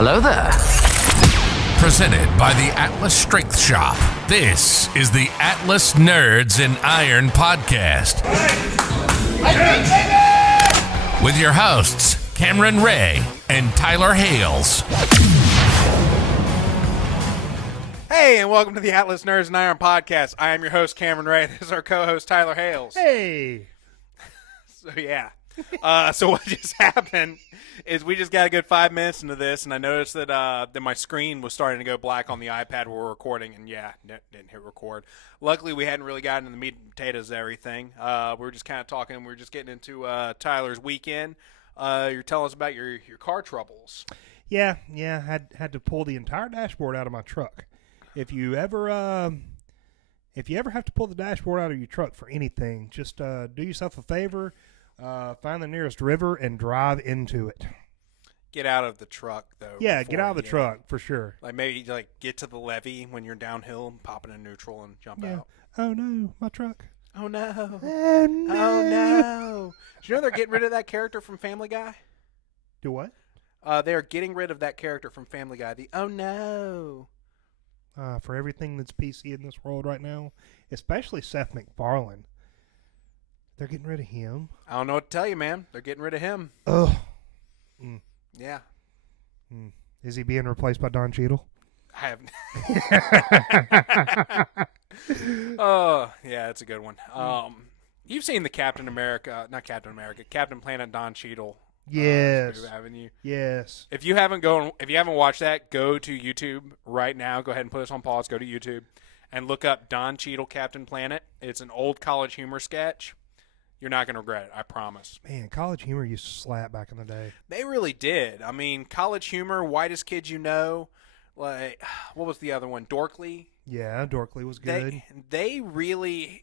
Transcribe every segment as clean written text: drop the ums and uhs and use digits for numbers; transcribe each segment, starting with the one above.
Hello there. Presented by the Atlas Strength Shop. This is the Atlas Nerds in Iron podcast. With your hosts, Cameron Ray and Tyler Hales. Hey, and welcome to the Atlas Nerds in Iron podcast. I am your host, Cameron Ray. This is our co-host, Tyler Hales. Hey. So, yeah. So what just happened is we just got a good 5 minutes into this, and I noticed that my screen was starting to go black on the iPad where we're recording, and didn't hit record. Luckily, we hadn't really gotten into the meat and potatoes of everything. We were just kind of talking. We were just getting into Tyler's weekend. You're telling us about your car troubles. Yeah. Had to pull the entire dashboard out of my truck. If you ever have to pull the dashboard out of your truck for anything, just do yourself a favor. Find the nearest river and drive into it. Get out of the truck, though. Yeah, get out of the truck, for sure. Like, maybe, get to the levee when you're downhill and pop it in neutral and jump out. Oh, no, my truck. Oh, no. Oh, no. Oh, no. Did you know they're getting rid of that character from Family Guy? Do what? They are getting rid of that character from Family Guy. The oh, no. For everything that's PC in this world right now, especially Seth MacFarlane. They're getting rid of him. I don't know what to tell you, man. They're getting rid of him. Ugh. Yeah. Is he being replaced by Don Cheadle? I haven't. Oh, yeah, that's a good one. You've seen the Captain Planet Don Cheadle. Yes. Haven't you? Yes. If you haven't watched that, go to YouTube right now. Go ahead and put us on pause. Go to YouTube and look up Don Cheadle Captain Planet. It's an old College Humor sketch. You're not going to regret it, I promise. Man, College Humor used to slap back in the day. They really did. I mean, College Humor, Whitest Kids You Know, like, what was the other one? Dorkly? Yeah, Dorkly was good. They really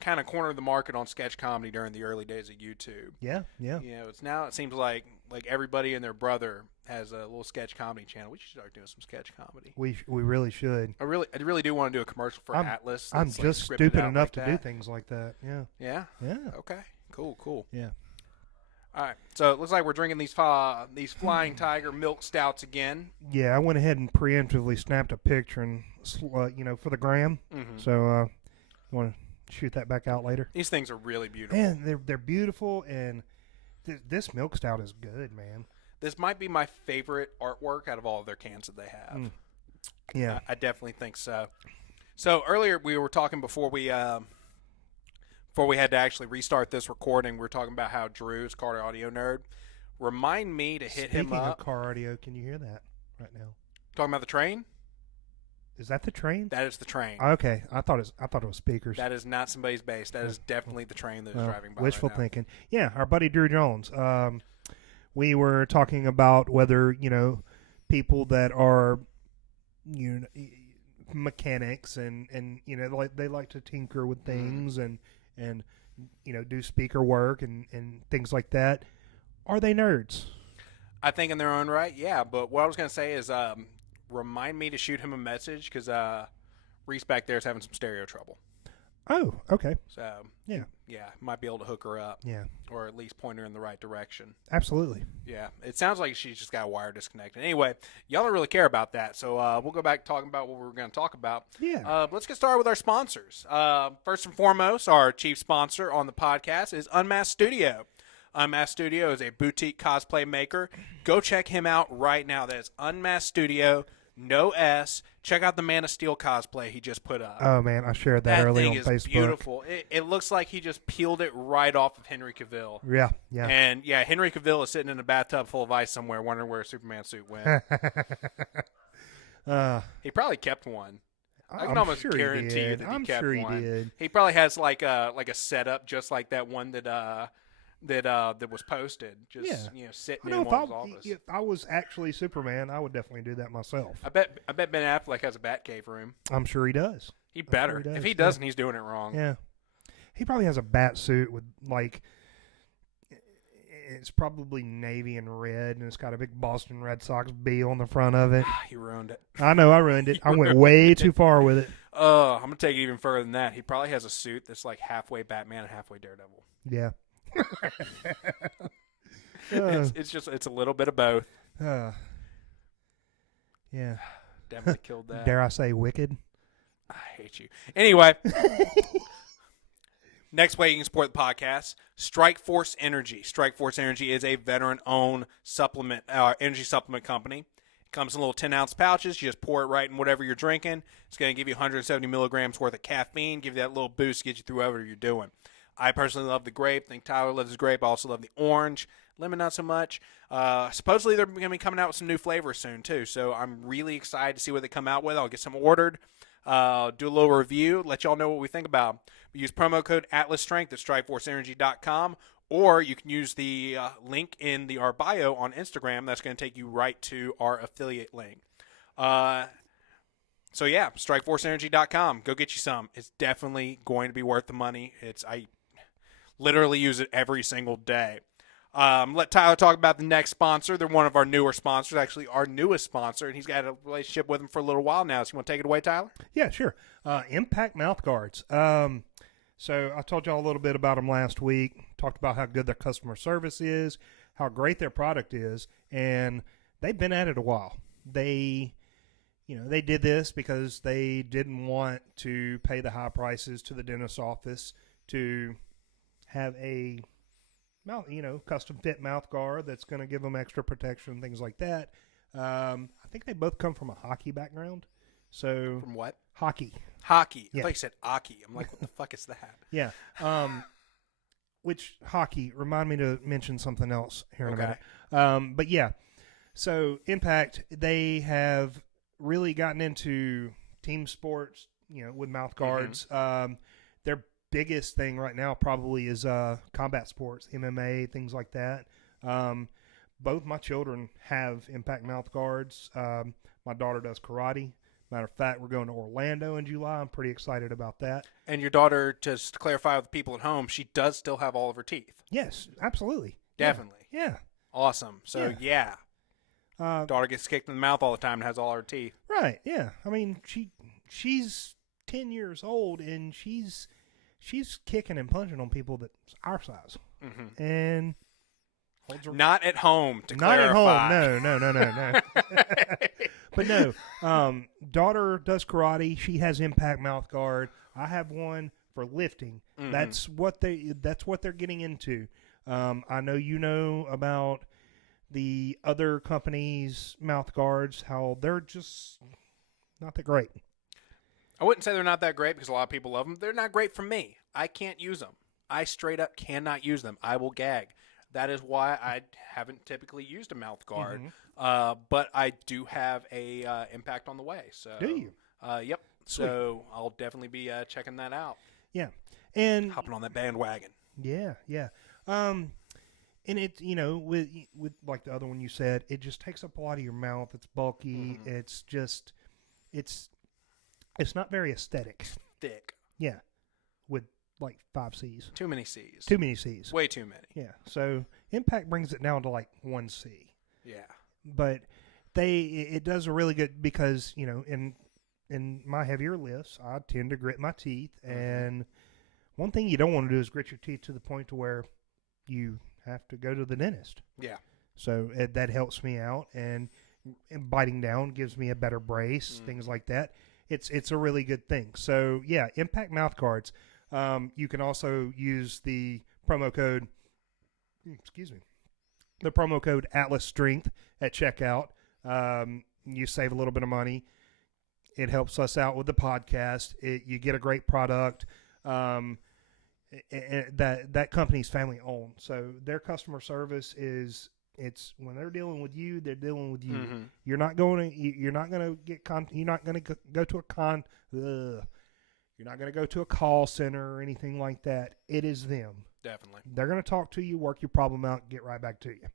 kind of cornered the market on sketch comedy during the early days of YouTube. Yeah. It seems like everybody and their brother has a little sketch comedy channel. We should start doing some sketch comedy. We really should. I really do want to do a commercial for Atlas. I'm just stupid enough to do things like that. Yeah. Yeah. Yeah. Okay. Cool. Yeah. All right. So it looks like we're drinking these Flying Tiger milk stouts again. Yeah, I went ahead and preemptively snapped a picture and for the gram. Mm-hmm. So you want to shoot that back out later? These things are really beautiful. Man, they're beautiful, and this milk stout is good, man. This might be my favorite artwork out of all of their cans that they have. Yeah. I definitely think so. So earlier we were talking before we had to actually restart this recording, we were talking about how Drew's car audio nerd. Remind me to hit him up. Speaking of car audio, can you hear that right now? Talking about the train? Is that the train? That is the train. Okay, I thought it was speakers. That is not somebody's base. That is definitely the train that is driving by. Wishful right now. thinking. Yeah, our buddy Drew Jones. We were talking about whether people that are mechanics and they like to tinker with things and do speaker work and things like that. Are they nerds? I think in their own right, yeah. But what I was going to say is remind me to shoot him a message because Reese back there is having some stereo trouble. Oh, okay. So yeah, might be able to hook her up. Yeah, or at least point her in the right direction. Absolutely. Yeah, it sounds like she's just got a wire disconnected. Anyway, y'all don't really care about that, so we'll go back talking about what we were going to talk about. Yeah. Let's get started with our sponsors. First and foremost, our chief sponsor on the podcast is Unmasked Studio. Unmasked Studio is a boutique cosplay maker. Go check him out right now. That is Unmasked Studio. No S. Check out the Man of Steel cosplay he just put up. Oh, man, I shared that earlier on Facebook. That thing is beautiful. It looks like he just peeled it right off of Henry Cavill. Yeah. And, Henry Cavill is sitting in a bathtub full of ice somewhere wondering where a Superman suit went. He probably kept one. I can almost guarantee you that he kept one. He did. He probably has like a setup just like that one that was posted, just sitting in one's office. If I was actually Superman, I would definitely do that myself. I bet Ben Affleck has a Batcave room. I'm sure he does. He better. If he doesn't, he's doing it wrong. Yeah, he probably has a bat suit with it's probably navy and red, and it's got a big Boston Red Sox B on the front of it. You ruined it. I know, I ruined it. I went way too far with it. I'm gonna take it even further than that. He probably has a suit that's like halfway Batman and halfway Daredevil. Yeah. It's a little bit of both. Yeah. Definitely killed that. Dare I say wicked? I hate you. Anyway. Next way you can support the podcast, Strike Force Energy. Strike Force Energy is a veteran-owned supplement, energy supplement company. It comes in little 10-ounce pouches. You just pour it right in whatever you're drinking. It's going to give you 170 milligrams worth of caffeine, give you that little boost to get you through whatever you're doing. I personally love the grape. I think Tyler loves the grape. I also love the orange. Lemon, not so much. Supposedly, they're going to be coming out with some new flavors soon, too. So I'm really excited to see what they come out with. I'll get some ordered. Do a little review, let y'all know what we think about them. We use promo code AtlasStrength at StrikeForceEnergy.com, or you can use the link in our bio on Instagram. That's going to take you right to our affiliate link. So yeah, StrikeForceEnergy.com. Go get you some. It's definitely going to be worth the money. I literally use it every single day. Let Tyler talk about the next sponsor. They're one of our newer sponsors, actually our newest sponsor, and he's got a relationship with them for a little while now. So you want to take it away, Tyler? Yeah, sure. Impact mouth guards. So I told y'all a little bit about them last week. Talked about how good their customer service is, how great their product is, and they've been at it a while. They did this because they didn't want to pay the high prices to the dentist's office to have a custom fit mouth guard that's going to give them extra protection, things like that. I think they both come from a hockey background. So From what? Hockey. Hockey. Yeah. I thought you said Aki. I'm like, what the fuck is that? Yeah. Which hockey, remind me to mention something else here in a minute. But yeah, so Impact, they have really gotten into team sports, with mouth guards. Mm-hmm. Their biggest thing right now probably is combat sports, MMA, things like that. Both my children have Impact mouth guards. My daughter does karate. Matter of fact, we're going to Orlando in July. I'm pretty excited about that. And your daughter, just to clarify with the people at home, she does still have all of her teeth. Yes, absolutely. Definitely. Yeah. Awesome. So, yeah. Daughter gets kicked in the mouth all the time and has all her teeth. Right, yeah. I mean, she's 10 years old, and she's kicking and punching on people that's our size. Mm-hmm. And not at home, to not clarify. At home. No. But no, daughter does karate. She has Impact mouth guard. I have one for lifting. Mm-hmm. That's what they're getting into. I know you know about the other companies' mouth guards, how they're just not that great. I wouldn't say they're not that great because a lot of people love them. They're not great for me. I can't use them. I straight up cannot use them. I will gag. That is why I haven't typically used a mouth guard. Mm-hmm. But I do have a Impact on the way. So do you? Yep. Sweet. So I'll definitely be checking that out. Yeah. And hopping on that bandwagon. Yeah. And it, with like the other one you said, it just takes up a lot of your mouth. It's bulky. Mm-hmm. It's just, it's not very aesthetic. Thick. Yeah. With like 5 C's. Too many C's. Too many C's. Way too many. Yeah. So Impact brings it down to like 1 C. Yeah. But it does a really good, because, in my heavier lifts, I tend to grit my teeth. Mm-hmm. And one thing you don't want to do is grit your teeth to the point to where you have to go to the dentist. Yeah. So that helps me out, and biting down gives me a better brace, things like that. It's a really good thing. So yeah, Impact mouth guards. You can also use the promo code. The promo code AtlasStrength at checkout. You save a little bit of money. It helps us out with the podcast. You get a great product. That company's family owned, so their customer service it's when they're dealing with you, they're dealing with you. Mm-hmm. You're not going to go to a call center or anything like that. It is them. Definitely. They're going to talk to you, work your problem out, get right back to you.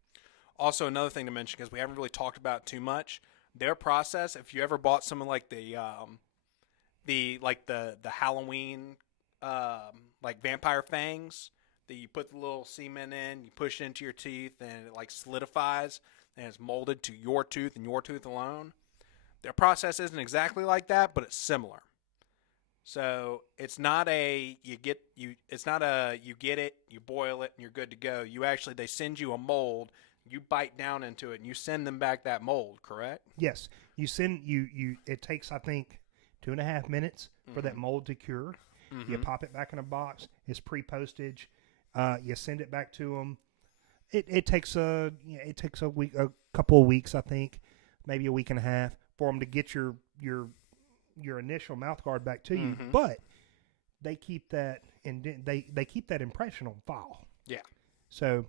Also, another thing to mention, because we haven't really talked about too much, their process. If you ever bought some of like the Halloween like vampire fangs that you put the little semen in, you push it into your teeth, and it like solidifies and it's molded to your tooth and your tooth alone. Their process isn't exactly like that, but it's similar. So it's not you get it, you boil it, and you're good to go. They send you a mold, you bite down into it and you send them back that mold, correct? Yes, you send you. It takes, I think, 2.5 minutes for that mold to cure. You pop it back in a box. It's pre-postage. You send it back to them. It takes a week, a couple of weeks, I think, maybe a week and a half for them to get your initial mouth guard back to you. But they keep that they keep that impression on file. Yeah. So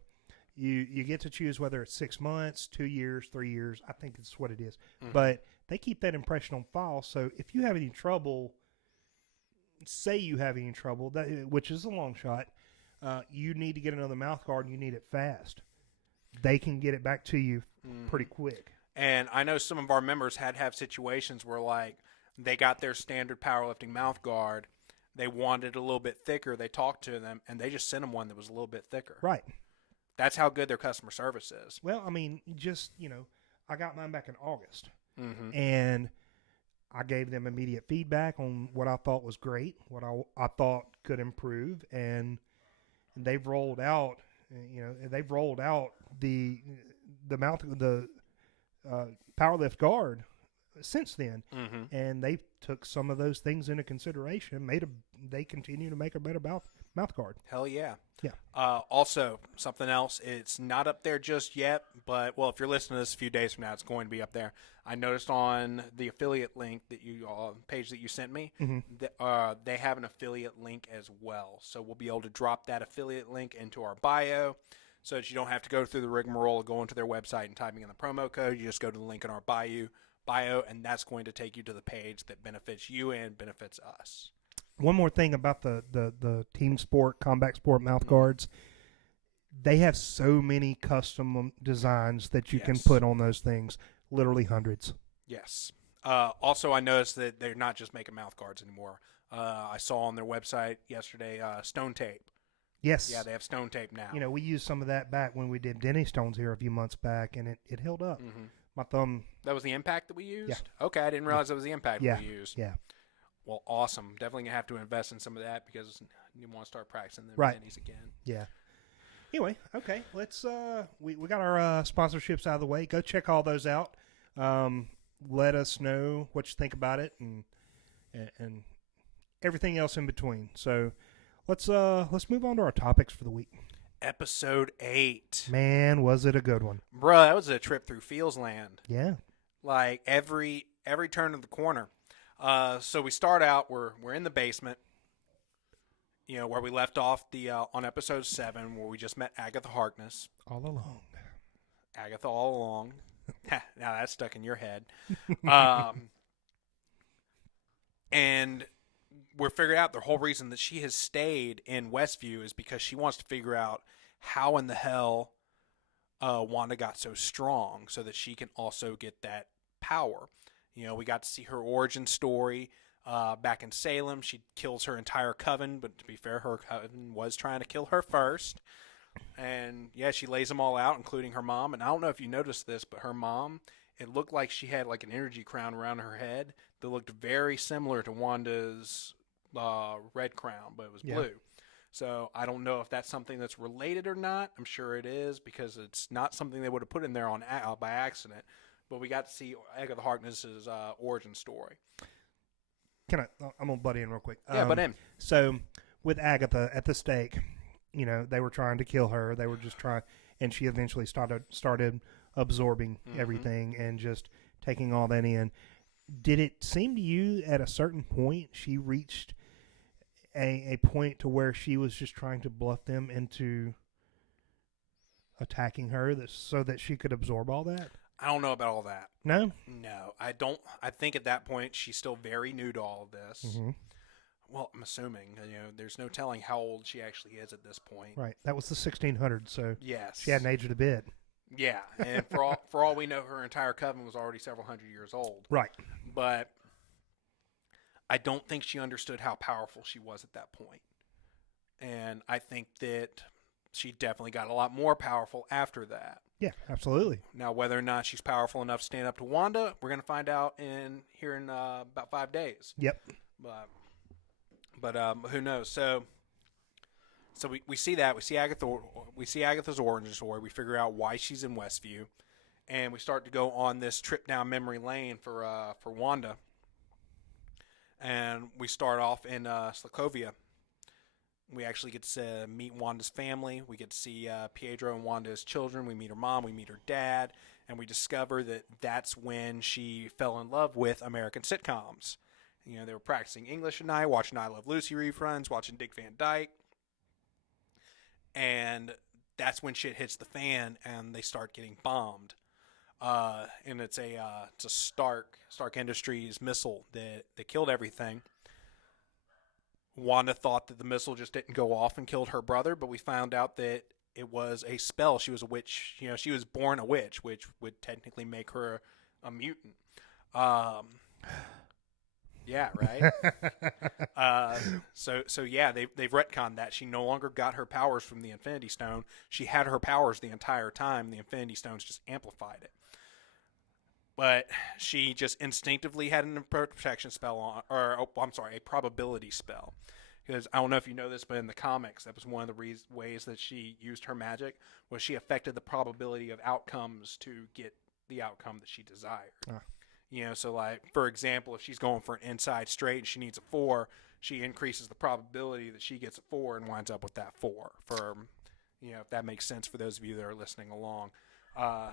you get to choose whether it's 6 months, 2 years, 3 years. I think it's what it is. But they keep that impression on file. So if you have any trouble, say you have any trouble, which is a long shot, you need to get another mouth guard and you need it fast. They can get it back to you pretty quick. And I know some of our members have situations where, like, they got their standard powerlifting mouth guard. They wanted it a little bit thicker. They talked to them, and they just sent them one that was a little bit thicker. Right. That's how good their customer service is. Well, I mean, just, I got mine back in August. And I gave them immediate feedback on what I thought was great, what I thought could improve, and they've rolled out, the Powerlift guard since then, and they took some of those things into consideration. They continue to make a better mouth guard. Hell yeah. Yeah. Also, something else, it's not up there just yet, but, well, if you're listening to this a few days from now, it's going to be up there. I noticed on the affiliate link that page that you sent me, they have an affiliate link as well. So we'll be able to drop that affiliate link into our bio so that you don't have to go through the rigmarole of going to their website and typing in the promo code. You just go to the link in our bio, and that's going to take you to the page that benefits you and benefits us. One more thing about the team sport, combat sport mouth guards. They have so many custom designs that you can put on those things, literally hundreds. Yes. Also, I noticed that they're not just making mouth guards anymore. I saw on their website yesterday stone tape. Yes. Yeah, they have stone tape now. We used some of that back when we did Denny Stones here a few months back, and it held up. My thumb. That was the impact that we used? Yeah. Okay, I didn't realize that was the impact we used. Yeah. Well, awesome. Definitely going to have to invest in some of that because you want to start practicing the minis again. Yeah. Anyway, okay. Let's we got our sponsorships out of the way. Go check all those out. Let us know what you think about it and everything else in between. So let's move on to our topics for the week. Episode 8. Man, was it a good one. Bro, that was a trip through Feels Land. Yeah. Like every turn of the corner. So we start out, we're in the basement, where we left off on episode 7, where we just met Agatha Harkness. All along. Agatha all along. Now that's stuck in your head. And we're figuring out the whole reason that she has stayed in Westview is because she wants to figure out how in the hell Wanda got so strong so that she can also get that power. We got to see her origin story back in Salem. She kills her entire coven, but to be fair, her coven was trying to kill her first. And, yeah, she lays them all out, including her mom. And I don't know if you noticed this, but her mom, it looked like she had like an energy crown around her head that looked very similar to Wanda's red crown, but it was blue. So I don't know if that's something that's related or not. I'm sure it is because it's not something they would have put in there by accident. But we got to see Agatha Harkness's origin story. I'm going to butt in real quick. Yeah, butt in. So with Agatha at the stake, they were trying to kill her. They were just trying, and she eventually started absorbing everything and just taking all that in. Did it seem to you at a certain point she reached a point to where she was just trying to bluff them into attacking her so that she could absorb all that? I don't know about all that. No? No, I don't. I think at that point she's still very new to all of this. Well, I'm assuming. There's no telling how old she actually is at this point. Right. That was the 1600s, so yes, she hadn't aged a bit. Yeah, and for all we know, her entire coven was already several hundred years old. Right. But I don't think she understood how powerful she was at that point. And I think that she definitely got a lot more powerful after that. Yeah, absolutely. Now, whether or not she's powerful enough to stand up to Wanda, we're going to find out here in about 5 days. Yep. But who knows? So So we see that. We see Agatha's origin story. We figure out why she's in Westview. And we start to go on this trip down memory lane for Wanda. And we start off in Sokovia. We actually get to meet Wanda's family. We get to see Pietro and Wanda's children. We meet her mom. We meet her dad. And we discover that that's when she fell in love with American sitcoms. You know, they were practicing English at night, watching I Love Lucy reruns, watching Dick Van Dyke. And that's when shit hits the fan and they start getting bombed. And it's a Stark Industries missile that killed everything. Wanda thought that the missile just didn't go off and killed her brother, but we found out that it was a spell. She was a witch. You know, she was born a witch, which would technically make her a mutant. Yeah, right. So yeah, they've retconned that. She no longer got her powers from the Infinity Stone. She had her powers the entire time. The Infinity Stones just amplified it. But she just instinctively had a protection spell on, a probability spell. Because I don't know if you know this, but in the comics, that was one of the ways that she used her magic, was she affected the probability of outcomes to get the outcome that she desired. You know, so like, for example, if she's going for an inside straight and she needs a 4, she increases the probability that she gets a 4 and winds up with that 4. For, you know, if that makes sense for those of you that are listening along.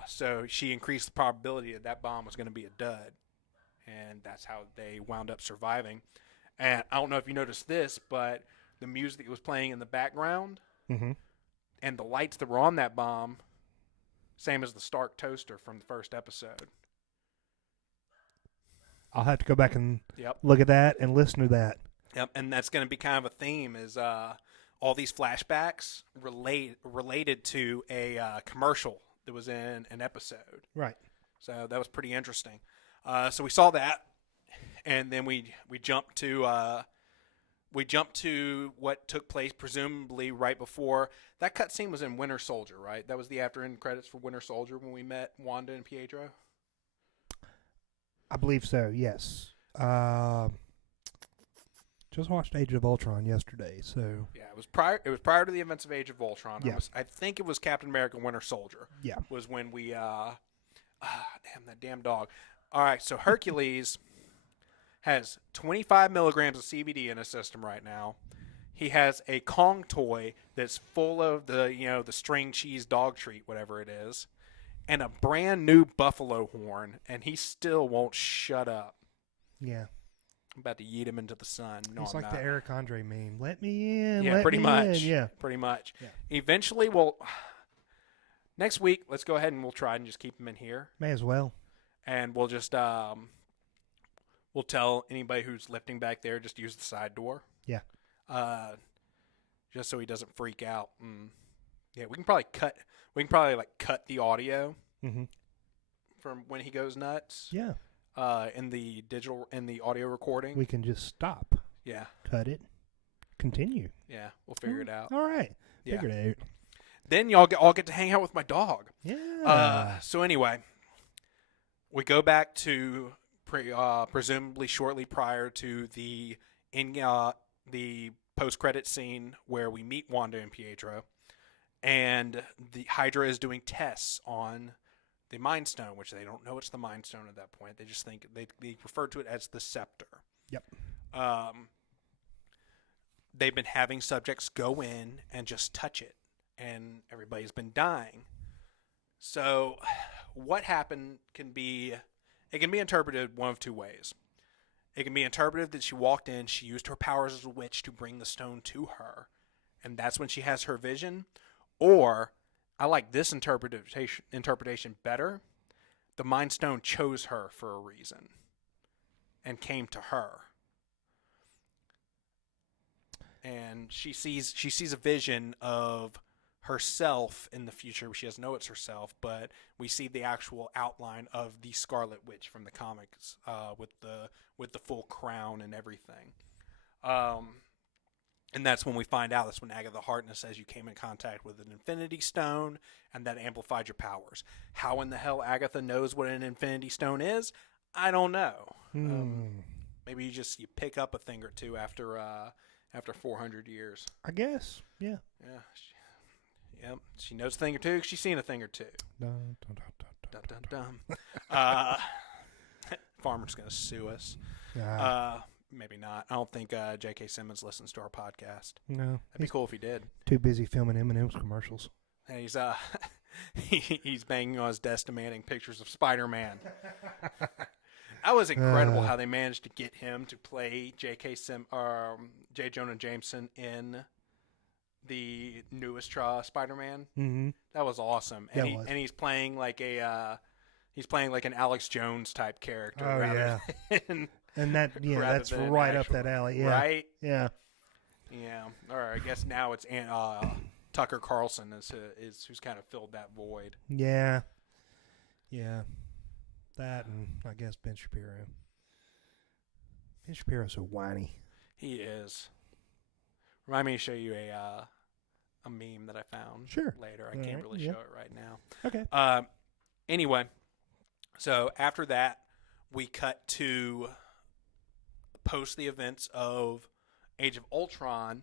So she increased the probability that bomb was going to be a dud. And that's how they wound up surviving. And I don't know if you noticed this, but the music that was playing in the background and the lights that were on that bomb, same as the Stark toaster from the first episode. I'll have to go back and look at that and listen to that. Yep, and that's going to be kind of a theme, is all these flashbacks related to a commercial that was in an episode. Right. So that was pretty interesting. So we saw that, and then we jumped to what took place presumably right before that cutscene was in Winter Soldier, right? That was the after-end credits for Winter Soldier when we met Wanda and Pietro. I believe so. Yes. Just watched Age of Ultron yesterday, so yeah, it was prior to the events of Age of Ultron. Yeah. I think it was Captain America: Winter Soldier. Yeah, was when we damn that damn dog. All right, so Hercules has 25 milligrams of CBD in his system right now. He has a Kong toy that's full of the string cheese dog treat, whatever it is, and a brand new buffalo horn, and he still won't shut up. Yeah. I'm about to yeet him into the sun. No, It's I'm like not. the Eric Andre meme. Let me in. Yeah, let pretty me much. In. Yeah. Pretty much. Yeah. Eventually, next week, let's go ahead and we'll try and just keep him in here. May as well. And we'll just, we'll tell anybody who's lifting back there, just use the side door. Yeah. Just so he doesn't freak out. Yeah, we can probably cut the audio from when he goes nuts. Yeah. In the audio recording. We can just stop. Yeah. Cut it. Continue. Yeah, we'll figure it out. All right. Yeah. Figure it out. Then y'all all get to hang out with my dog. Yeah. So anyway, we go back to presumably shortly prior to the post-credit scene where we meet Wanda and Pietro, and the Hydra is doing tests on the Mind Stone, which they don't know it's the Mind Stone at that point. They just think they refer to it as the Scepter. Yep. They've been having subjects go in and just touch it, and everybody's been dying. So what happened can be interpreted one of two ways. It can be interpreted that she walked in, she used her powers as a witch to bring the stone to her, and that's when she has her vision. Or, I like this interpretation better. The Mind Stone chose her for a reason and came to her. And she sees a vision of herself in the future. She doesn't know it's herself, but we see the actual outline of the Scarlet Witch from the comics, with the full crown and everything. And that's when we find out. That's when Agatha Harkness says you came in contact with an Infinity Stone, and that amplified your powers. How in the hell Agatha knows what an Infinity Stone is, I don't know. Maybe you pick up a thing or two after after 400 years. I guess. Yeah. Yeah. She knows a thing or two. She's seen a thing or two. Dun, dun, dun, dun, Dun, dun, dun. Farmer's going to sue us. Maybe not. I don't think J.K. Simmons listens to our podcast. No. That'd be cool if he did. Too busy filming M&M's commercials. And he's banging on his desk demanding pictures of Spider-Man. That was incredible how they managed to get him to play J. Jonah Jameson in the newest Spider-Man. Mm-hmm. That was awesome. And he's playing like an Alex Jones type character. And that's right up that alley. Yeah. Right? Yeah. Yeah. All right. I guess now it's Tucker Carlson is who's kind of filled that void. Yeah. Yeah. That and I guess Ben Shapiro. Ben Shapiro's so whiny. He is. Remind me to show you a meme that I found later. I can't really show it right now. Okay. Anyway, so after that, we cut to post the events of Age of Ultron,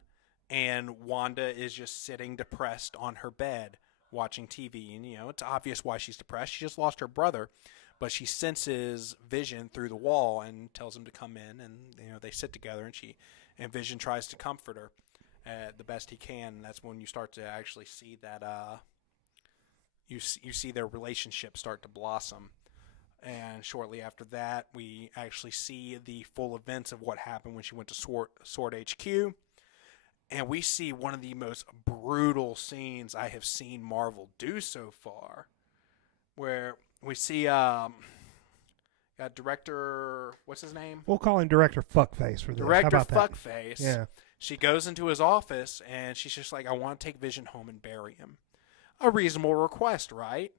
and Wanda is just sitting depressed on her bed watching TV. And, it's obvious why she's depressed. She just lost her brother, but she senses Vision through the wall and tells him to come in, and, they sit together, and Vision tries to comfort her the best he can. And that's when you start to actually see that you see their relationship start to blossom. And shortly after that, we actually see the full events of what happened when she went to Sword HQ. And we see one of the most brutal scenes I have seen Marvel do so far, where we see director, what's his name? We'll call him Director Fuckface for this. Director How about Fuckface. Yeah. She goes into his office, and she's just like, I want to take Vision home and bury him. A reasonable request, right?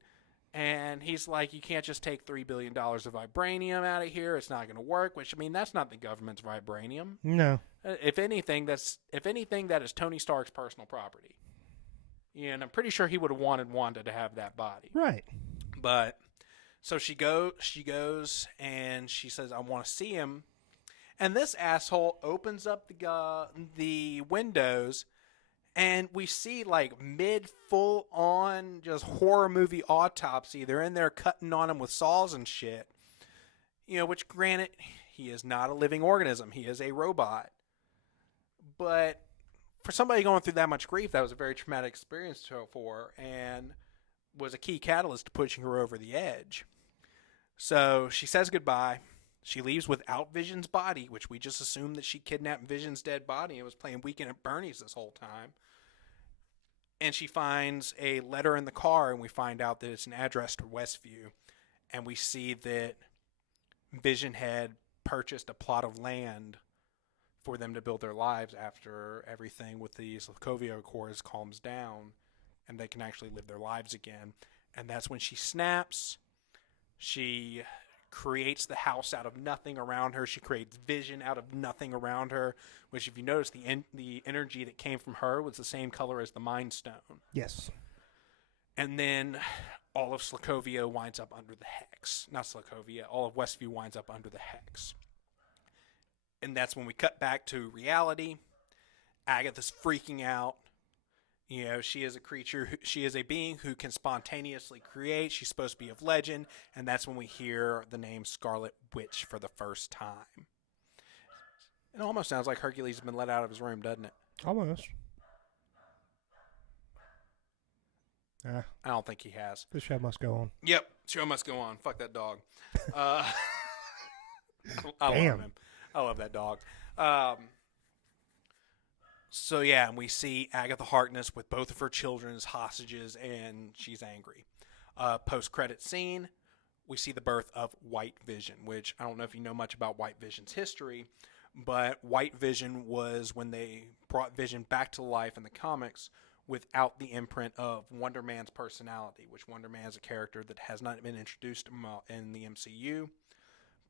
And he's like, you can't just take $3 billion of vibranium out of here. It's not going to work. Which, that's not the government's vibranium. No. If anything, that is Tony Stark's personal property. And I'm pretty sure he would have wanted Wanda to have that body. Right. But so she goes and she says, I want to see him. And this asshole opens up the windows. And we see, mid full-on just horror movie autopsy. They're in there cutting on him with saws and shit. Which, granted, he is not a living organism. He is a robot. But for somebody going through that much grief, that was a very traumatic experience for her and was a key catalyst to pushing her over the edge. So she says goodbye. She leaves without Vision's body, which we just assumed that she kidnapped Vision's dead body and was playing Weekend at Bernie's this whole time. And she finds a letter in the car, and we find out that it's an address to Westview. And we see that Vision had purchased a plot of land for them to build their lives after everything with the Sokovia Accords calms down and they can actually live their lives again. And that's when she snaps. She creates the house out of nothing around her. She creates Vision out of nothing around her, which, if you notice, the energy that came from her was the same color as the Mind Stone. Yes. And then all of Sokovia winds up under the hex. Not Sokovia. All of Westview winds up under the hex. And that's when we cut back to reality. Agatha's freaking out. She is a creature. She is a being who can spontaneously create. She's supposed to be of legend. And that's when we hear the name Scarlet Witch for the first time. It almost sounds like Hercules has been let out of his room, doesn't it? Almost. I don't think he has. The show must go on. Yep. Show must go on. Fuck that dog. I love him. I love that dog. So, yeah, and we see Agatha Harkness with both of her children as hostages, and she's angry. Post-credit scene, we see the birth of White Vision, which I don't know if you know much about White Vision's history, but White Vision was when they brought Vision back to life in the comics without the imprint of Wonder Man's personality, which Wonder Man is a character that has not been introduced in the MCU.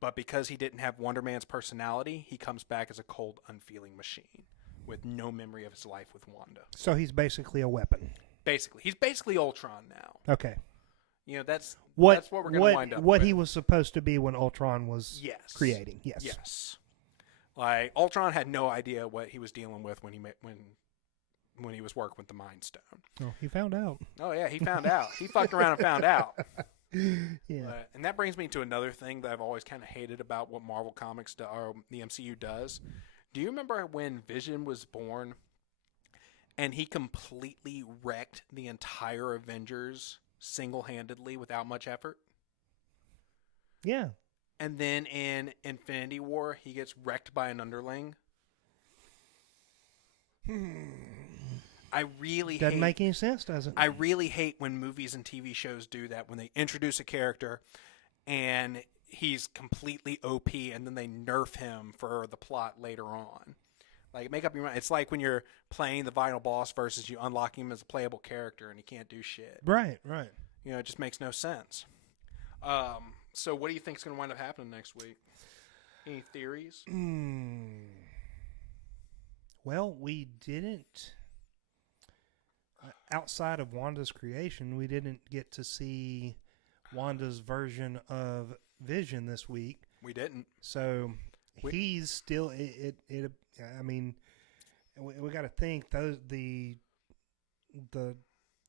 But because he didn't have Wonder Man's personality, he comes back as a cold, unfeeling machine with no memory of his life with Wanda. So he's basically a weapon. Basically. He's basically Ultron now. Okay. That's what we're going to wind up What with. he was supposed to be when Ultron was creating. Yes. Yes. Like Ultron had no idea what he was dealing with when he was working with the Mind Stone. Oh, he found out. Oh yeah, he found out. He fucked around and found out. Yeah. And that brings me to another thing that I've always kind of hated about what Marvel Comics or the MCU does. Do you remember when Vision was born and he completely wrecked the entire Avengers single-handedly without much effort? Yeah. And then in Infinity War, he gets wrecked by an underling. I really Doesn't make any sense, does it? I really hate when movies and TV shows do that, when they introduce a character and he's completely OP and then they nerf him for the plot later on. Like, make up your mind. It's like when you're playing the final boss versus you unlock him as a playable character and he can't do shit. Right, right. You know, it just makes no sense. So what do you think is going to wind up happening next week? Any theories? Well, we didn't... outside of Wanda's creation, we didn't get to see Wanda's version of Vision this week. We didn't. So he's still... I mean, we got to think the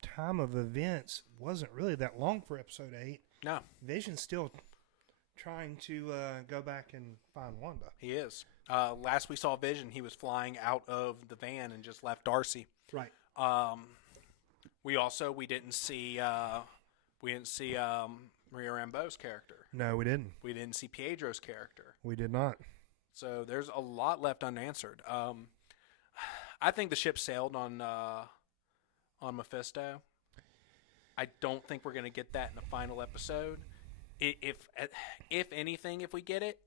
time of events wasn't really that long for episode 8. No. Vision's still trying to go back and find Wanda. He is. Last we saw Vision, he was flying out of the van and just left Darcy. Right. We didn't see Maria Rambeau's character. No, we didn't. We didn't see Pietro's character. We did not. So there's a lot left unanswered. I think the ship sailed on Mephisto. I don't think we're going to get that in the final episode. If anything, if we get it,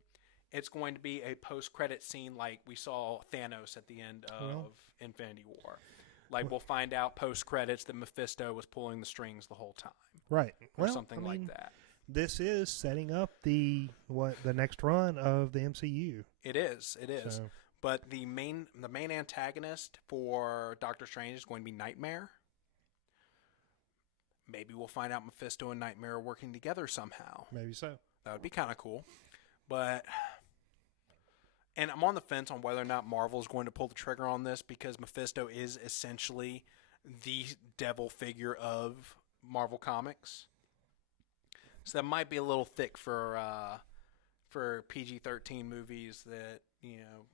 it's going to be a post-credit scene like we saw Thanos at the end of Infinity War. Like, we'll find out post-credits that Mephisto was pulling the strings the whole time. Right. Or something like that. This is setting up the next run of the MCU. It is. So. But the main antagonist for Doctor Strange is going to be Nightmare. Maybe we'll find out Mephisto and Nightmare are working together somehow. Maybe so. That would be kind of cool. And I'm on the fence on whether or not Marvel is going to pull the trigger on this, because Mephisto is essentially the devil figure of Marvel Comics. So that might be a little thick for PG-13 movies that, you know,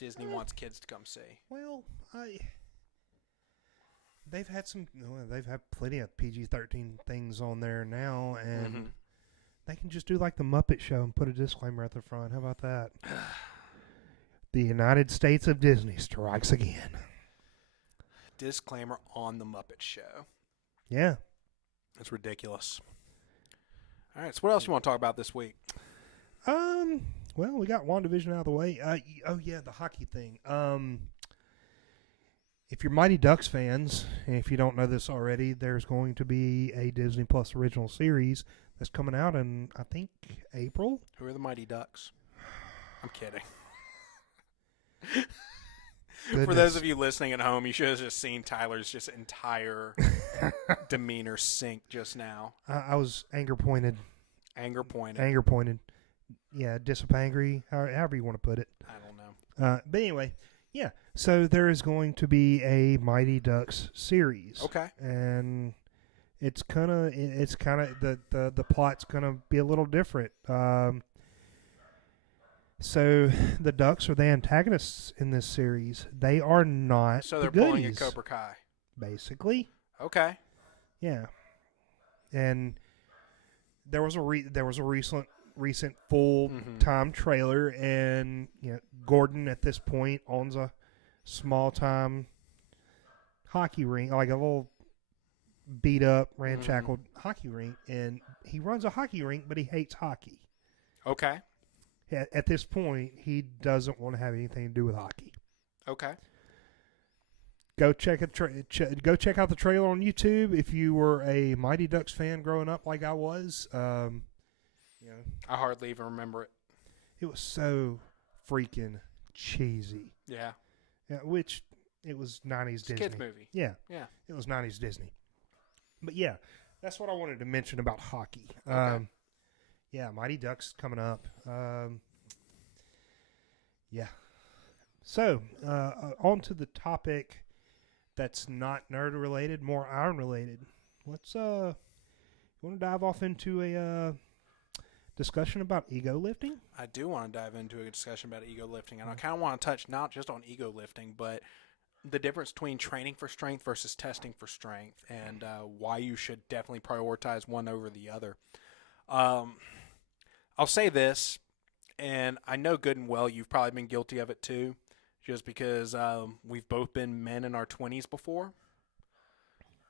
Disney wants kids to come see. Well, they've had plenty of PG-13 things on there now, and they can just do like the Muppet Show and put a disclaimer at the front. How about that? The United States of Disney strikes again. Disclaimer on the Muppet Show. Yeah. That's ridiculous. All right, so what else do you want to talk about this week? Well, we got WandaVision out of the way. The hockey thing. If you're Mighty Ducks fans, and if you don't know this already, there's going to be a Disney Plus original series that's coming out in, I think, April. Who are the Mighty Ducks? I'm kidding. For those of you listening at home, you should have just seen Tyler's just entire demeanor sink just now. I was anger pointed. Anger pointed. Anger pointed. Yeah, disapangry, however you want to put it. I don't know. But anyway, yeah. So there is going to be a Mighty Ducks series. Okay. And it's kind of the plot's gonna be a little different. So the Ducks are the antagonists in this series. They are not. So they're the pulling a goodies, Cobra Kai. basically. Okay. Yeah. And there was a recent full time trailer, and Gordon at this point owns a small time hockey rink, like a little beat up, ramshackle hockey rink, and he runs a hockey rink, but he hates hockey. Okay. At this point, he doesn't want to have anything to do with hockey. Okay. Go check out the trailer on YouTube if you were a Mighty Ducks fan growing up, like I was. I hardly even remember it. It was so freaking cheesy. Yeah. Which it was 90s Disney. Kids movie. Yeah. Yeah. It was 90s Disney. But yeah, that's what I wanted to mention about hockey. Yeah, Mighty Ducks coming up. Yeah. So, on to the topic that's not nerd related, more iron related. Let's you want to dive off into a discussion about ego lifting? I do want to dive into a discussion about ego lifting, and I kind of want to touch not just on ego lifting, but the difference between training for strength versus testing for strength, and why you should definitely prioritize one over the other. I'll say this, and I know good and well you've probably been guilty of it too, just because we've both been men in our 20s before.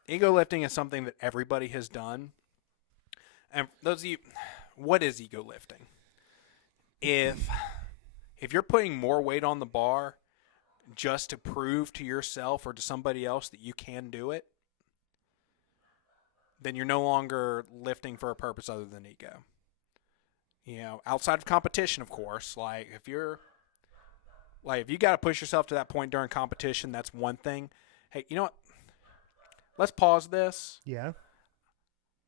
Ego lifting is something that everybody has done. And those of you, what is ego lifting? If you're putting more weight on the bar just to prove to yourself or to somebody else that you can do it, then you're no longer lifting for a purpose other than ego. You know, outside of competition, of course, like if you got to push yourself to that point during competition, that's one thing. Hey, you know what? Let's pause this. Yeah.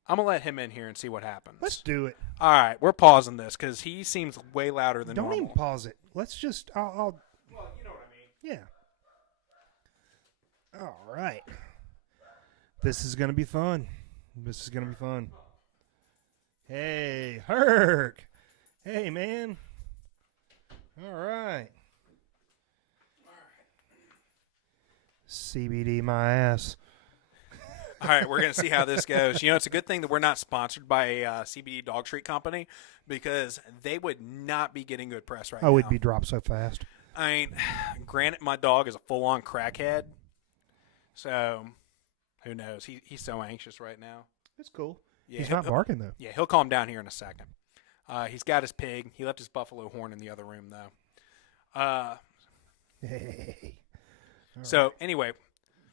I'm going to let him in here and see what happens. Let's do it. All right, we're pausing this because he seems way louder than Don't normal. even pause it. Let's just, I'll. Well, you know what I mean. Yeah. All right. This is going to be fun. Hey, Herc. Hey, man. All right. CBD my ass. All right, we're going to see how this goes. You know, it's a good thing that we're not sponsored by a CBD dog treat company because they would not be getting good press right now. Oh, it'd be dropped so fast. I mean, granted, my dog is a full-on crackhead, so who knows? He's so anxious right now. It's cool. Yeah, He's not barking, though. Yeah, he'll calm down here in a second. He's got his pig. He left his buffalo horn in the other room, though. Hey. So, anyway.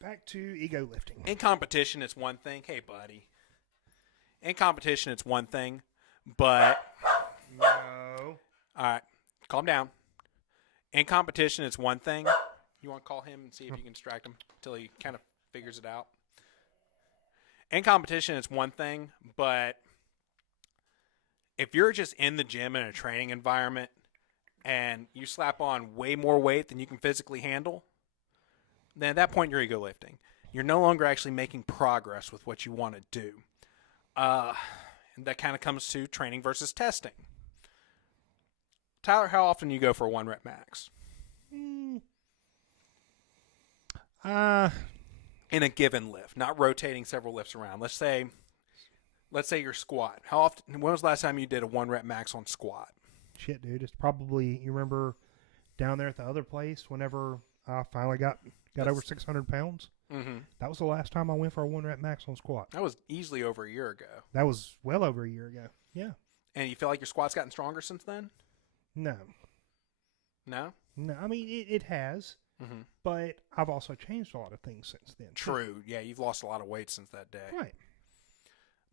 Back to ego lifting. In competition, it's one thing. Hey, buddy. In competition, it's one thing, but... No. All right. Calm down. In competition, it's one thing. You want to call him and see if you can distract him until he kind of figures it out? In competition, it's one thing, but if you're just in the gym in a training environment and you slap on way more weight than you can physically handle, then at that point you're ego lifting. You're no longer actually making progress with what you want to do. And that kind of comes to training versus testing. Tyler, how often do you go for a 1 rep max? In a given lift, not rotating several lifts around. Let's say your squat. How often? When was the last time you did a 1 rep max on squat? Shit, dude. It's probably, you remember down there at the other place whenever I finally got over 600 pounds? Mm-hmm. That was the last time I went for a 1 rep max on squat. That was easily over a year ago. That was well over a year ago. Yeah. And you feel like your squat's gotten stronger since then? No. No? No. I mean, it has. Mm-hmm. But I've also changed a lot of things since then. True. Yeah, you've lost a lot of weight since that day. Right.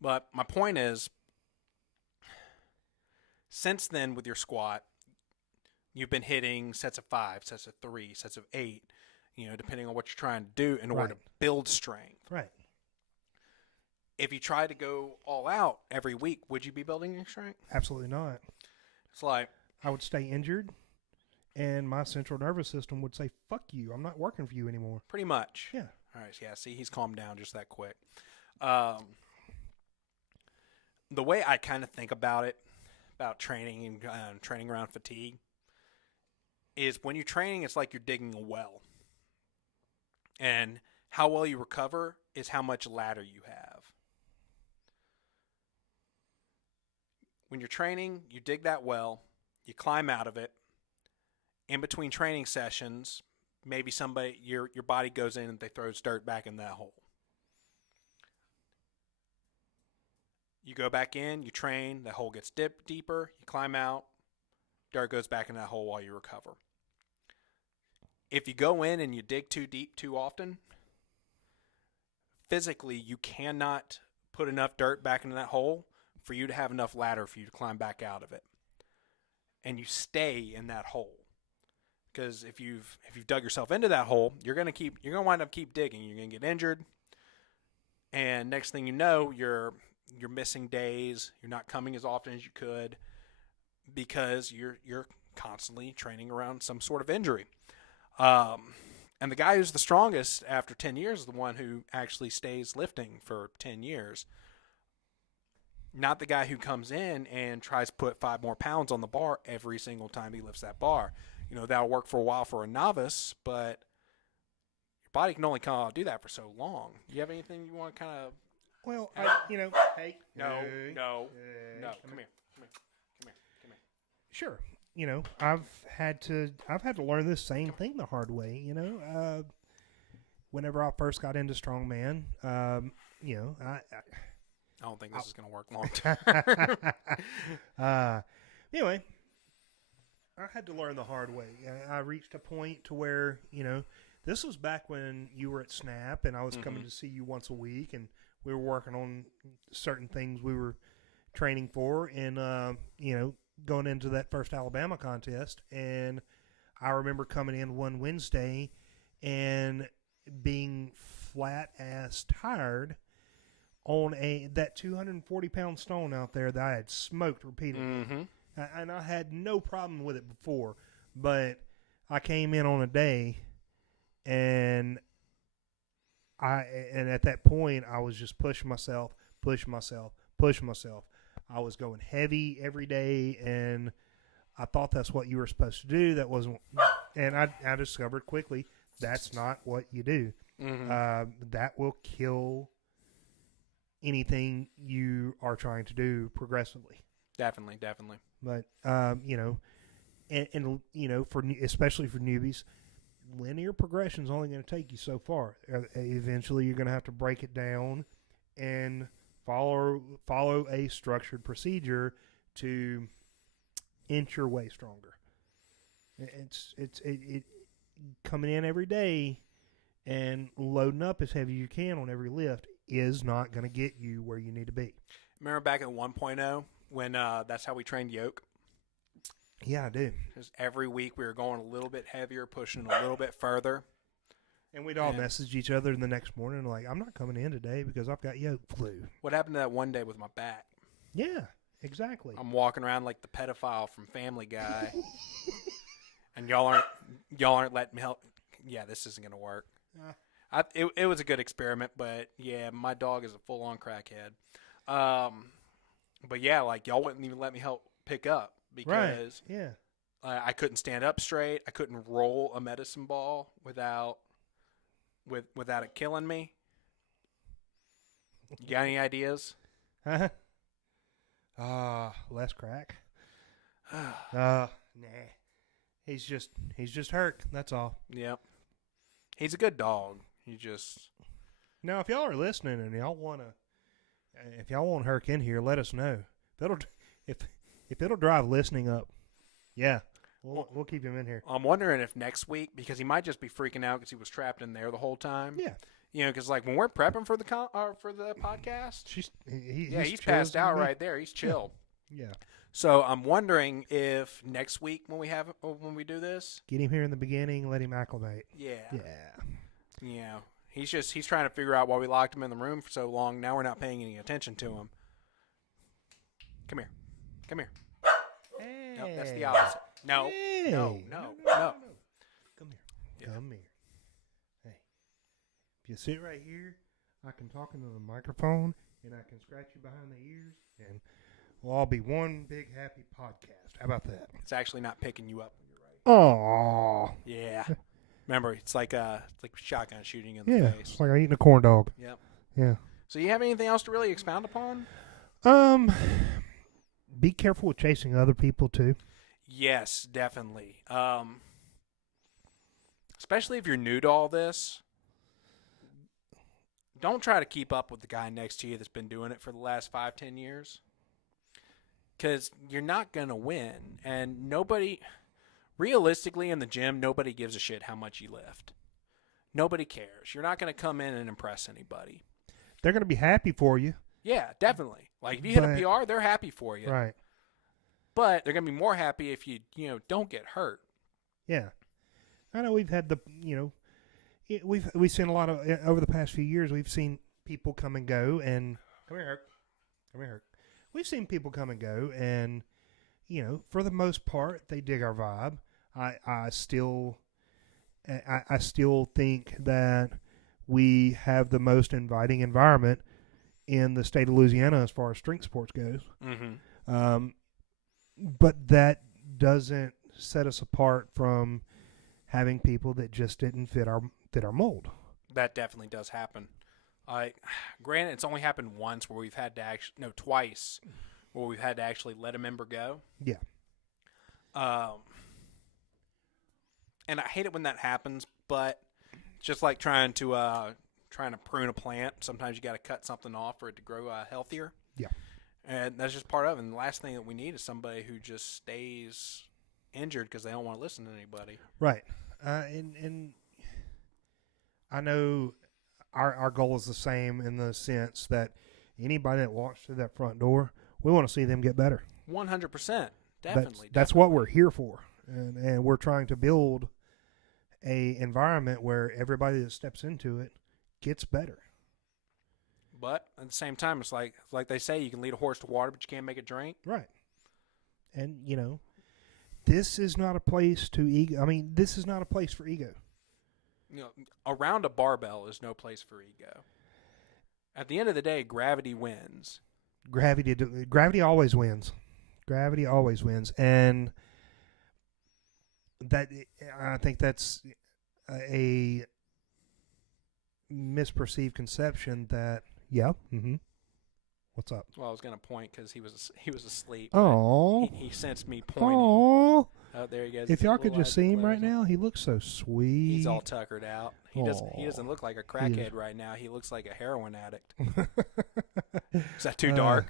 But my point is, since then with your squat, you've been hitting sets of 5, sets of 3, sets of 8, depending on what you're trying to do in order to build strength. Right. If you try to go all out every week, would you be building your strength? Absolutely not. It's like, I would stay injured, and my central nervous system would say, fuck you, I'm not working for you anymore. Pretty much. Yeah. All right, yeah, see, he's calmed down just that quick. The way I kind of think about it, about training and training around fatigue, is when you're training, it's like you're digging a well. And how well you recover is how much ladder you have. When you're training, you dig that well, you climb out of it. In between training sessions, maybe your body goes in and they throw dirt back in that hole. You go back in, you train, the hole gets deeper, you climb out, dirt goes back in that hole while you recover. If you go in and you dig too deep too often, physically you cannot put enough dirt back into that hole for you to have enough ladder for you to climb back out of it. And you stay in that hole. Because if you've dug yourself into that hole, you're gonna wind up keep digging. You're gonna get injured, and next thing you know, you're missing days. You're not coming as often as you could because you're constantly training around some sort of injury. And the guy who's the strongest after 10 years is the one who actually stays lifting for 10 years. Not the guy who comes in and tries to put 5 more pounds on the bar every single time he lifts that bar. You know, that'll work for a while for a novice, but your body can only kind of do that for so long. Do you have anything you want to kind of... Well, hey. No. Come here. Sure. You know, I've had to learn this same thing the hard way. You know, whenever I first got into Strongman, you know, I don't think this is going to work long term. Anyway, I had to learn the hard way. I reached a point to where, you know, this was back when you were at Snap and I was coming to see you once a week, and we were working on certain things we were training for, and you know, going into that first Alabama contest. And I remember coming in one Wednesday and being flat ass tired on that 240-pound stone out there that I had smoked repeatedly. And I had no problem with it before, but I came in on a day and at that point I was just pushing myself. I was going heavy every day, and I thought that's what you were supposed to do. That wasn't, and I discovered quickly that's not what you do. That will kill anything you are trying to do progressively. Definitely. But you know, and you know, especially for newbies, linear progression is only going to take you so far. Eventually, you're going to have to break it down and follow a structured procedure to inch your way stronger. It coming in every day and loading up as heavy as you can on every lift is not going to get you where you need to be. Remember back at 1.0 when that's how we trained yoke? Yeah, I do. Because every week we were going a little bit heavier, pushing a little bit further. And we'd all message each other the next morning like, I'm not coming in today because I've got yoke flu. What happened to that one day with my back? Yeah, exactly. I'm walking around like the pedophile from Family Guy. And y'all aren't letting me help. Yeah, this isn't going to work. It was a good experiment, but yeah, my dog is a full-on crackhead. But yeah, like y'all wouldn't even let me help pick up because I couldn't stand up straight. I couldn't roll a medicine ball without it killing me. You got any ideas? Less crack. Nah. He's just Herc. That's all. Yep. He's a good dog. He just. Now, if y'all are listening and y'all want Herc in here, let us know. If it'll drive listening up, yeah, we'll keep him in here. I'm wondering if next week, because he might just be freaking out because he was trapped in there the whole time. Yeah. You know, because like when we're prepping for the podcast, he's passed out right there. He's chilled. Yeah. So I'm wondering if next week when we do this, get him here in the beginning, let him acclimate. Yeah. Yeah. He's trying to figure out why we locked him in the room for so long. Now we're not paying any attention to him. Come here. Hey. No, that's the opposite. No. Hey. No. Come here. Yeah. Come here. Hey. If you sit right here, I can talk into the microphone and I can scratch you behind the ears and we'll all be one big happy podcast. How about that? It's actually not picking you up when you're right. Aww. Yeah. Remember, it's like shotgun shooting in the face. It's like eating a corn dog. Yep. Yeah. So you have anything else to really expound upon? Be careful with chasing other people too. Yes, definitely. Especially if you're new to all this. Don't try to keep up with the guy next to you that's been doing it for the last 5-10 years. Because you're not going to win. And realistically in the gym, nobody gives a shit how much you lift. Nobody cares. You're not going to come in and impress anybody. They're going to be happy for you. Yeah, definitely. Like if you hit a PR, they're happy for you. Right. But they're going to be more happy if you don't get hurt. Yeah. I know we've had we've seen a lot of, over the past few years, we've seen people come and go and, come here, Herc. We've seen people come and go and, for the most part, they dig our vibe. I still I still think that we have the most inviting environment in the state of Louisiana as far as strength sports goes. Mm-hmm. But that doesn't set us apart from having people that just didn't fit our mold. That definitely does happen. Granted, it's only happened once where we've had to twice where we've had to actually let a member go. Yeah. And I hate it when that happens, but just like trying to prune a plant, sometimes you got to cut something off for it to grow healthier. Yeah. And that's just part of it. And the last thing that we need is somebody who just stays injured because they don't want to listen to anybody. Right. And I know our goal is the same in the sense that anybody that walks through that front door, we want to see them get better. 100%. Definitely. That's what we're here for. And we're trying to build a environment where everybody that steps into it gets better. But at the same time, it's like they say, you can lead a horse to water, but you can't make it drink. Right. And, this is not a place to ego. I mean, this is not a place for ego. Around a barbell is no place for ego. At the end of the day, gravity wins. Gravity always wins. Gravity always wins. And I think that's a misperceived conception that, what's up? Well, I was going to point because he was asleep. Oh, he sensed me pointing. Oh, there he goes. If y'all could just see him right now, he looks so sweet. He's all tuckered out. He doesn't look like a crackhead right now. He looks like a heroin addict. Is that too dark?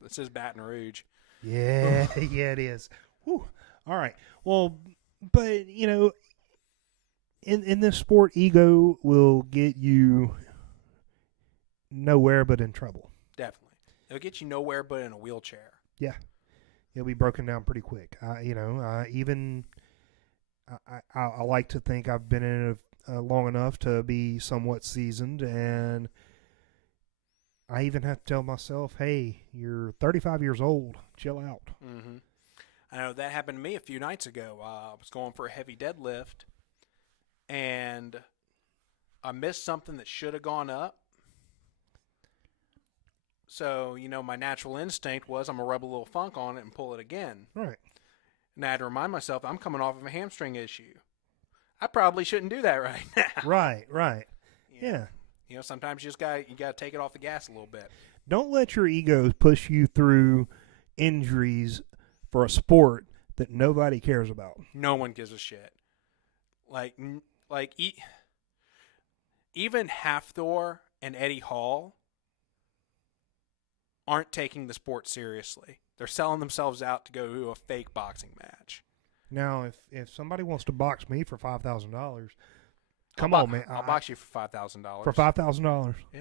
This is Baton Rouge. Yeah, yeah, it is. Whew. All right. Well, but in this sport, ego will get you nowhere but in trouble. Definitely. It'll get you nowhere but in a wheelchair. Yeah. It'll be broken down pretty quick. I like to think I've been in it long enough to be somewhat seasoned, and I even have to tell myself, hey, you're 35 years old. Chill out. Mm-hmm. I know that happened to me a few nights ago. I was going for a heavy deadlift, and I missed something that should have gone up. So, my natural instinct was I'm going to rub a little funk on it and pull it again. Right. And I had to remind myself I'm coming off of a hamstring issue. I probably shouldn't do that right now. Right. Yeah. Sometimes you got to take it off the gas a little bit. Don't let your ego push you through injuries for a sport that nobody cares about. No one gives a shit. Even Hafthor and Eddie Hall aren't taking the sport seriously. They're selling themselves out to go to a fake boxing match. Now, if somebody wants to box me for $5,000, come on, man. I'll box you for $5,000. For $5,000. Yeah.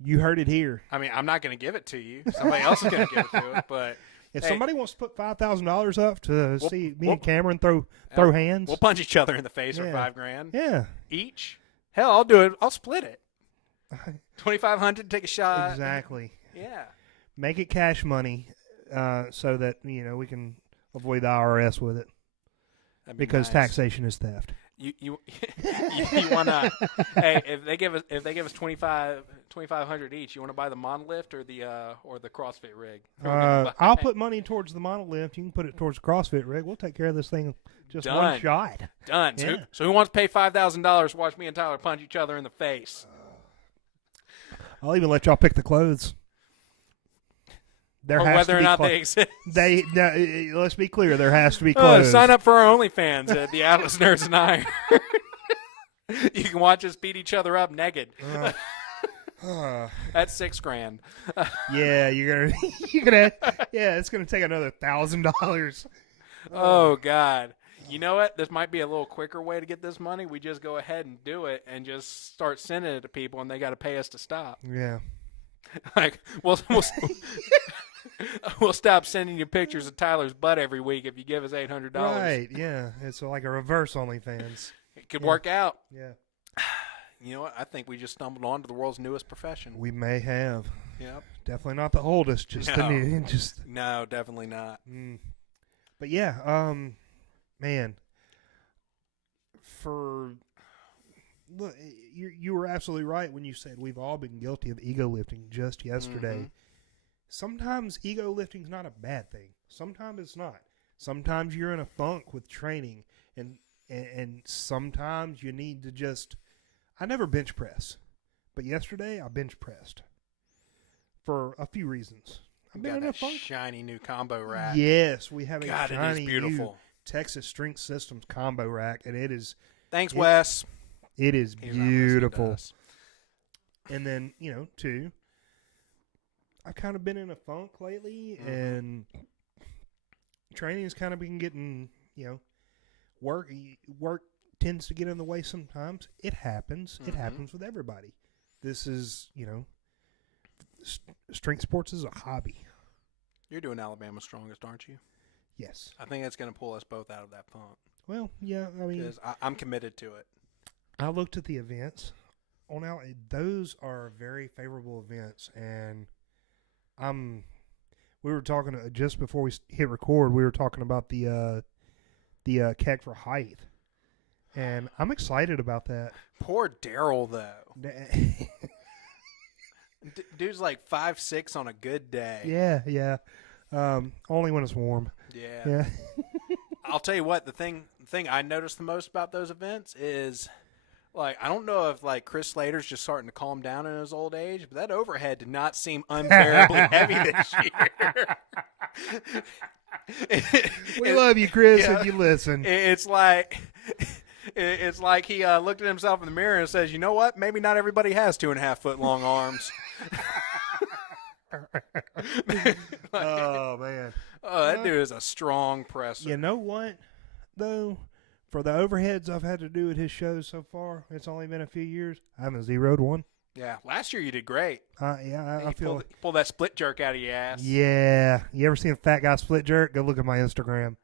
You heard it here. I mean, I'm not going to give it to you. Somebody else is going to give it to it. But if somebody wants to put $5,000 up to see me and Cameron throw hands, we'll punch each other in the face for $5,000. Yeah. Each. Hell, I'll do it. I'll split it. $2,500. Take a shot. Exactly. Yeah. Make it cash money, so that we can avoid the IRS with it. Because nice. Taxation is theft. You want to? Hey, if they give us $2,500 each, you want to buy the monolift or the CrossFit rig? I'll put money towards the monolift. You can put it towards the CrossFit rig. We'll take care of this thing just Done. one shot. Done. Yeah. So who wants to pay $5,000 to watch me and Tyler punch each other in the face? I'll even let y'all pick the clothes. Or whether or not they exist. Let's be clear. There has to be clothes. Sign up for our OnlyFans at the Atlas Nerds and Iron. You can watch us beat each other up naked. That's $6,000. Yeah, you're gonna. Yeah, it's gonna take another $1,000. Oh God. You know what? This might be a little quicker way to get this money. We just go ahead and do it and just start sending it to people, and they got to pay us to stop. Yeah. We'll stop sending you pictures of Tyler's butt every week if you give us $800. Right, yeah. It's like a reverse OnlyFans. It could work out. Yeah. You know what? I think we just stumbled onto the world's newest profession. We may have. Yep. Definitely not the oldest. No, definitely not. But yeah, man, Look, you were absolutely right when you said we've all been guilty of ego lifting just yesterday. Mm-hmm. Sometimes ego lifting's not a bad thing. Sometimes it's not. Sometimes you're in a funk with training, and sometimes you need to just. I never bench press, but yesterday I bench pressed for a few reasons. I've been in a funk. Shiny new combo rack. Yes, we have a God, shiny it is beautiful. new Texas Strength Systems combo rack, and it is. Thanks, Wes. It is He's not listening to beautiful. us. And then, too, I've kind of been in a funk lately, and training has kind of been getting, work tends to get in the way sometimes. It happens. It happens with everybody. This is, strength sports is a hobby. You're doing Alabama's Strongest, aren't you? Yes. I think that's going to pull us both out of that funk. Well, yeah, I mean. Because I'm committed to it. I looked at the events. Those are very favorable events, and we were talking just before we hit record. We were talking about the keg for height, and I'm excited about that. Poor Daryl though. Dude's like 5'6" on a good day. Yeah. Only when it's warm. Yeah. I'll tell you what. The thing I noticed the most about those events is. Like, I don't know if, like, Chris Slater's just starting to calm down in his old age, but that overhead did not seem unbearably heavy this year. We love you, Chris, if you listen. It's like he looked at himself in the mirror and says, you know what? Maybe not everybody has 2.5 foot long arms. Oh, man. Oh, that dude is a strong presser. You know what, though? For the overheads I've had to do at his shows so far, it's only been a few years. I haven't zeroed one. Yeah, last year you did great. I feel pulled that split jerk out of your ass. Yeah, you ever seen a fat guy split jerk? Go look at my Instagram.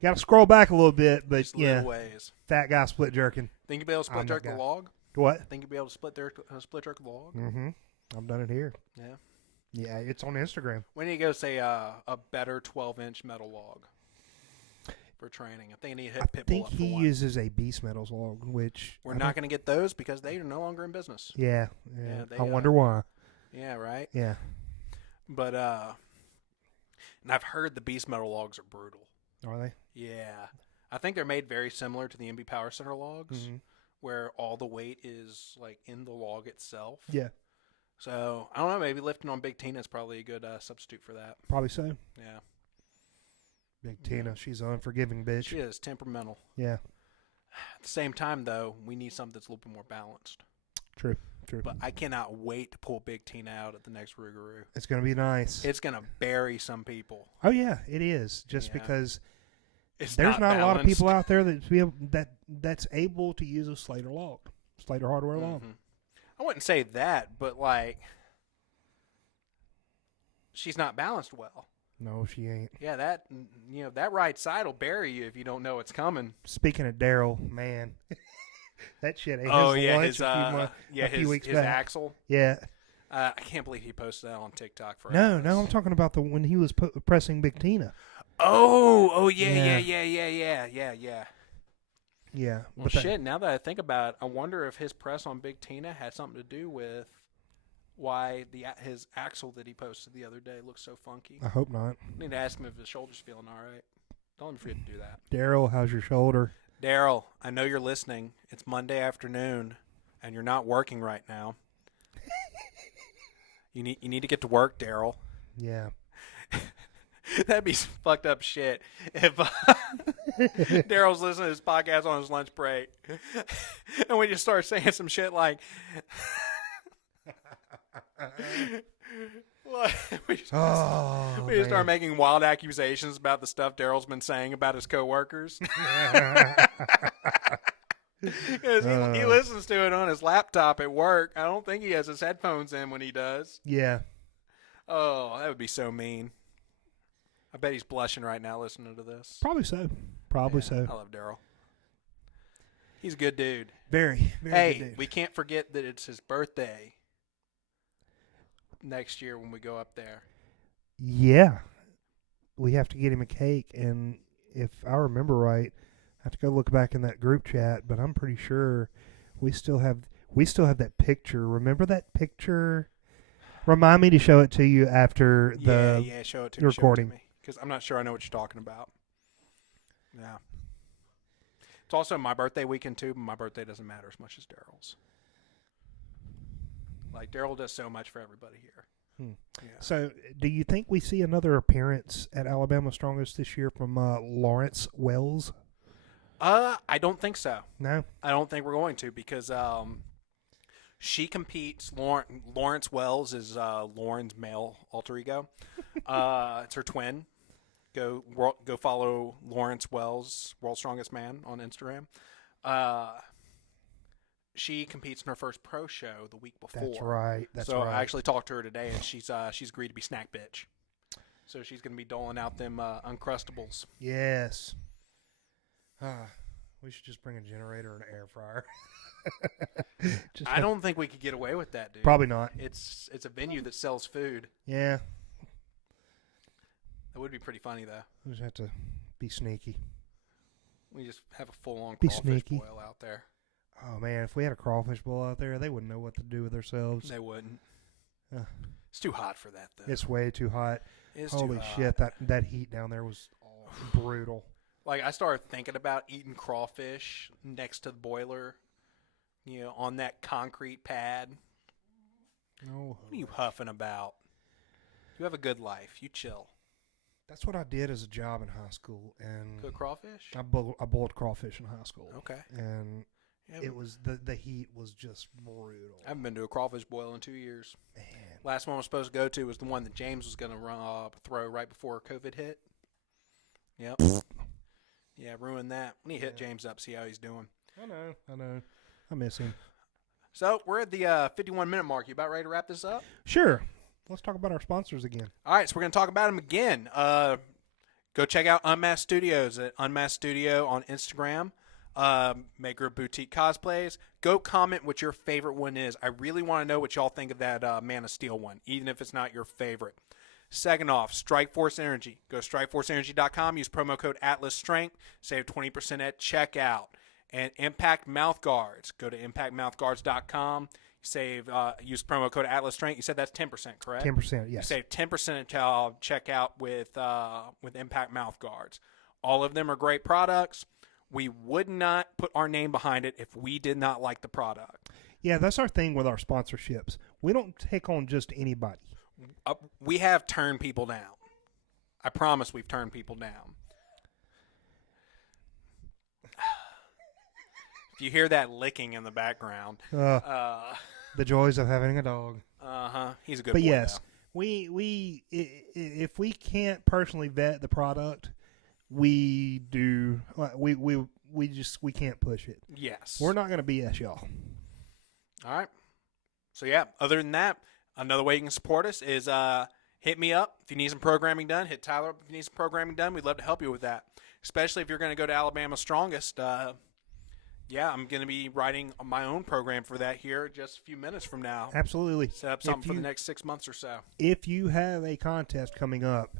Got to scroll back a little bit, but just little ways. Fat guy split jerking. Think you'll be able to split jerk the log? What? Think you'll be able to split jerk the log? Mm-hmm. I've done it here. Yeah. Yeah, it's on Instagram. When do you go say a better 12-inch metal log? For training, I think I need to hit Pitbull. I think up for he one. uses a Beast Metals log, which we're not going to get those because they are no longer in business. Yeah. They, I wonder why. Yeah, right. Yeah, but and I've heard the Beast Metal logs are brutal. Are they? Yeah, I think they're made very similar to the MB Power Center logs, where all the weight is like in the log itself. Yeah. So I don't know. Maybe lifting on Big Tina is probably a good substitute for that. Probably so. Yeah. Big Tina, she's an unforgiving bitch. She is temperamental. Yeah. At the same time, though, we need something that's a little bit more balanced. True. But I cannot wait to pull Big Tina out at the next Rougarou. It's going to be nice. It's going to bury some people. Oh, yeah, it is. Just because there's not a lot of people out there that's able to use a Slater log, Slater hardware log. I wouldn't say that, but, like, she's not balanced well. No, she ain't. Yeah, that right side will bury you if you don't know it's coming. Speaking of Daryl, man, that shit ate his lunch his axle. Yeah. I can't believe he posted that on TikTok for No, I'm talking about when he was pressing Big Tina. Yeah. Well, shit, now that I think about it, I wonder if his press on Big Tina had something to do with why his axle that he posted the other day looks so funky. I hope not. I need to ask him if his shoulder's feeling all right. Don't let me forget to do that. Daryl, how's your shoulder? Daryl, I know you're listening. It's Monday afternoon, and you're not working right now. You need to get to work, Daryl. Yeah. That'd be some fucked up shit if Daryl's listening to this podcast on his lunch break, and we just start saying some shit like. We just start making wild accusations about the stuff Daryl's been saying about his coworkers. Because he listens to it on his laptop at work. I don't think he has his headphones in when he does. Yeah. Oh, that would be so mean. I bet he's blushing right now listening to this. Probably so. So. I love Daryl. He's a good dude. Very, very good dude. We can't forget that it's his birthday next year when we go up there. Yeah. We have to get him a cake, and if I remember right, I have to go look back in that group chat, but I'm pretty sure we still have that picture. Remember that picture? Remind me to show it to you after the show it to recording. me because I'm not sure I know what you're talking about. Yeah, it's also my birthday weekend too, but my birthday doesn't matter as much as Daryl's. Like Daryl does so much for everybody here. Yeah. So, do you think we see another appearance at Alabama Strongest this year from Lawrence Wells? I don't think so. No, I don't think we're going to because she competes. Lawrence Wells is Lauren's male alter ego. It's her twin. Go follow Lawrence Wells, World's Strongest Man, on Instagram. She competes in her first pro show the week before. that's right. So I actually talked to her today, and she's agreed to be snack bitch. So she's going to be doling out them Uncrustables. Yes. We should just bring a generator and an air fryer. I don't think we could get away with that, dude. Probably not. It's a venue that sells food. Yeah. That would be pretty funny, though. We just have to be sneaky. We just have a full-on Be crawfish sneaky. boil out there. Oh, man, if we had a crawfish bowl out there, they wouldn't know what to do with themselves. They wouldn't. Uh, It's too hot for that, though. It's way too hot. It's Holy too hot. shit, that heat down there was brutal. Like, I started thinking about eating crawfish next to the boiler, on that concrete pad. No. What are you huffing about? You have a good life. You chill. That's what I did as a job in high school. And Cook crawfish? I boiled crawfish in high school. Okay. And Yeah, it was the heat was just brutal. I haven't been to a crawfish boil in 2 years. Man. Last one I was supposed to go to was the one that James was going to throw right before COVID hit. Yep. Yeah, ruined that. We need to hit James up, see how he's doing. I know. I miss him. So we're at the 51-minute mark. You about ready to wrap this up? Sure. Let's talk about our sponsors again. All right, so we're going to talk about them again. Go check out Unmasked Studios at Unmasked Studio on Instagram. Make her boutique cosplays. Go comment what your favorite one is. I really want to know what y'all think of that Man of Steel one, even if it's not your favorite. Second off, Strikeforce Energy. Go to strikeforceenergy.com. Use promo code AtlasStrength. Save 20% at checkout. And Impact Mouth Guards. Go to impactmouthguards.com. Use promo code AtlasStrength. You said that's 10%, correct? 10%, yes. You save 10% at checkout with Impact Mouth Guards. All of them are great products. We would not put our name behind it if we did not like the product. Yeah, that's our thing with our sponsorships. We don't take on just anybody. We have turned people down. I promise we've turned people down. If you hear that licking in the background, The joys of having a dog. He's a good But boy. yes, though. if we can't personally vet the product, we do. We can't push it. Yes. We're not going to BS y'all. All right. So yeah, other than that, another way you can support us is hit me up if you need some programming done. Hit Tyler up if you need some programming done. We'd love to help you with that, especially if you're going to go to Alabama Strongest. Yeah, I'm going to be writing my own program for that here just a few minutes from now. Absolutely. Set up something for the next 6 months or so. If you have a contest coming up,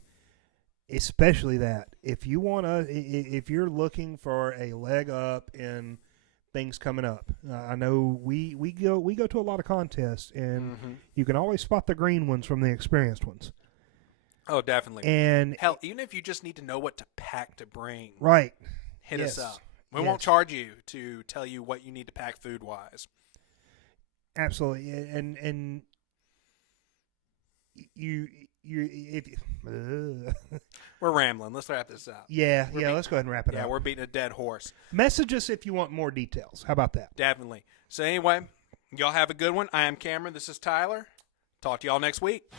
especially that, if you're looking for a leg up in things coming up, I know we go to a lot of contests, and you can always spot the green ones from the experienced ones. Oh, definitely. And hell, even if you just need to know what to pack to bring, right, hit us up. We Yes. won't charge you to tell you what you need to pack food wise. Absolutely, and if We're rambling. Let's wrap this up. let's go ahead and wrap it Yeah, up. we're beating a dead horse. Message us if you want more details. How about that? Definitely. So anyway, y'all have a good one. I am Cameron. This is Tyler. Talk to y'all next week.